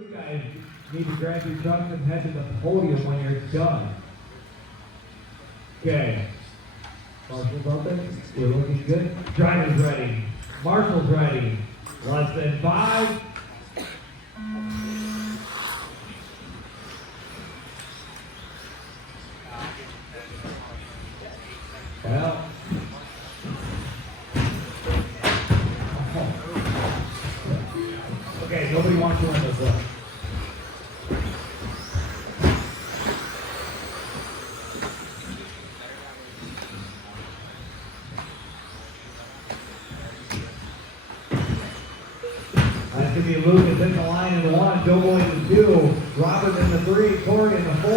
You guys need to grab your trucks and head to the podium when you're done. Okay. Marshall's open. We're looking good. Driver's ready. Marshall's ready. Less than 5. Well. Okay, nobody wants to win this one. That's going to be Lucas in the line in the 1, Doughboy in the 2, Robert in the 3, Corey in the 4.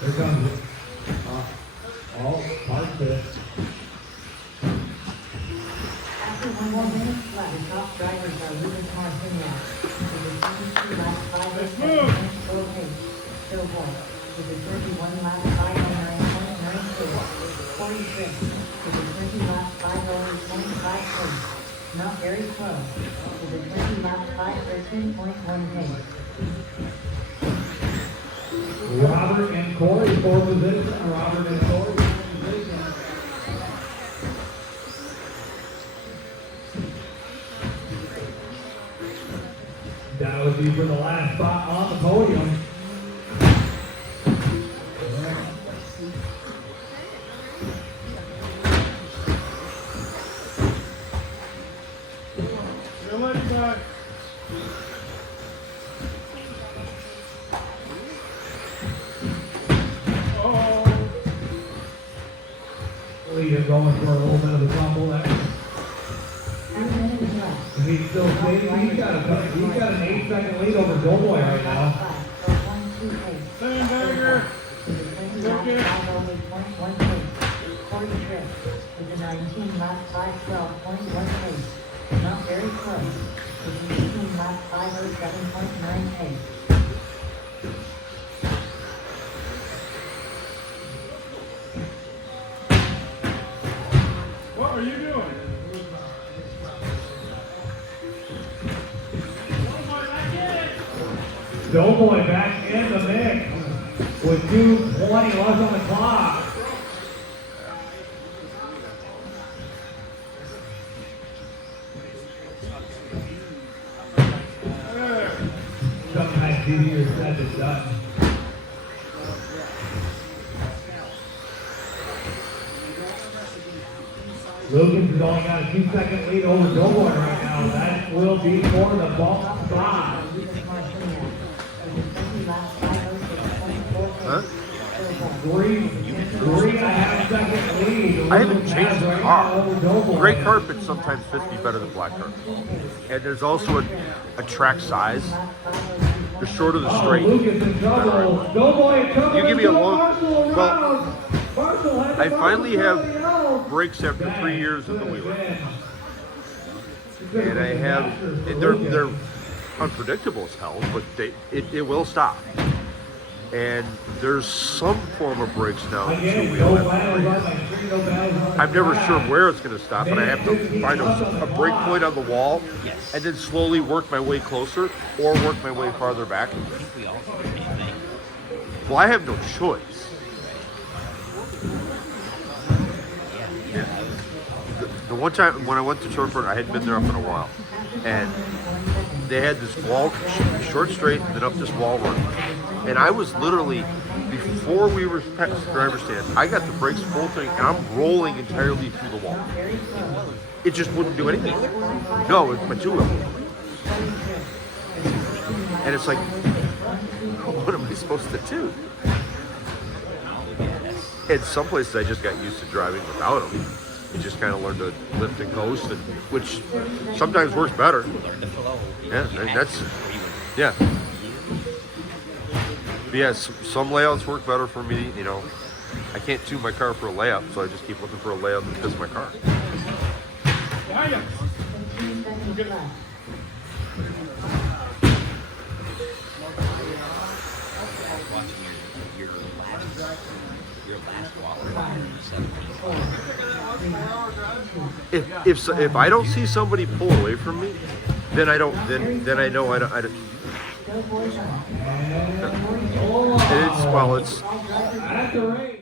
Here comes it. Parked it. After 1 more minute flat, the top drivers are Lucas Marcinyak with the 22 last 5 minutes, Phil Pace, Phil Boyd with the 31 last 5 under 20.92, Corey Tripp with the 20 last 5 over 25 pace, not very close with the 20 last 5 13.1 pace. Robert and Corey, 4th position. Robert and Corey, 4th position. That would be for the last spot on the podium. You're going for a little bit of a tumble there. 10 minutes left. He's still saving. He's got an 8-second lead over Doughboy right now. Sandbagger. Corey Tripp with the 19 last 5 12.1 pace. Not very close with the 18 last 5 7.9 pace. What are you doing? Doughboy back in the mix with 2:20 left on the clock. Sometimes easier said than done. Lucas has only got a 2-second lead over Doughboy right now. That will be for the ball spot. Huh? 3.5 second lead. I haven't changed the car. Over Doughboy. Gray carpet sometimes fits me better than black carpet. And there's also a track size. The shorter the straight. Lucas in trouble. Doughboy in trouble. You give me a long. Marshall Well, around. I finally have brakes after 3 years in the wheeler. And I have, they're unpredictable as hell, but it will stop. And there's some form of brakes now in the wheel. I'm never sure where it's going to stop, and I have to find a brake point on the wall, and then slowly work my way closer or work my way farther back. Well, I have no choice. Yeah. The one time when I went to Shortford, I hadn't been there up in a while, and they had this wall, short straight, and then up this wall run. And I was literally, before we were past the driver's stand, I got the brakes full thing, and I'm rolling entirely through the wall. It just wouldn't do anything. No, it's my two-wheel. And it's like, what am I supposed to do? In some places, I just got used to driving without them. You just kind of learn to lift and coast, and which sometimes works better. Yeah, that's, yeah. But yeah, some layouts work better for me, you know. I can't tune my car for a layout, so I just keep looking for a layout that fits my car. Yeah. 15 seconds left. If I don't see somebody pull away from me, then I don't. Then I know I don't. Go boys on. And It's well, it's at the race.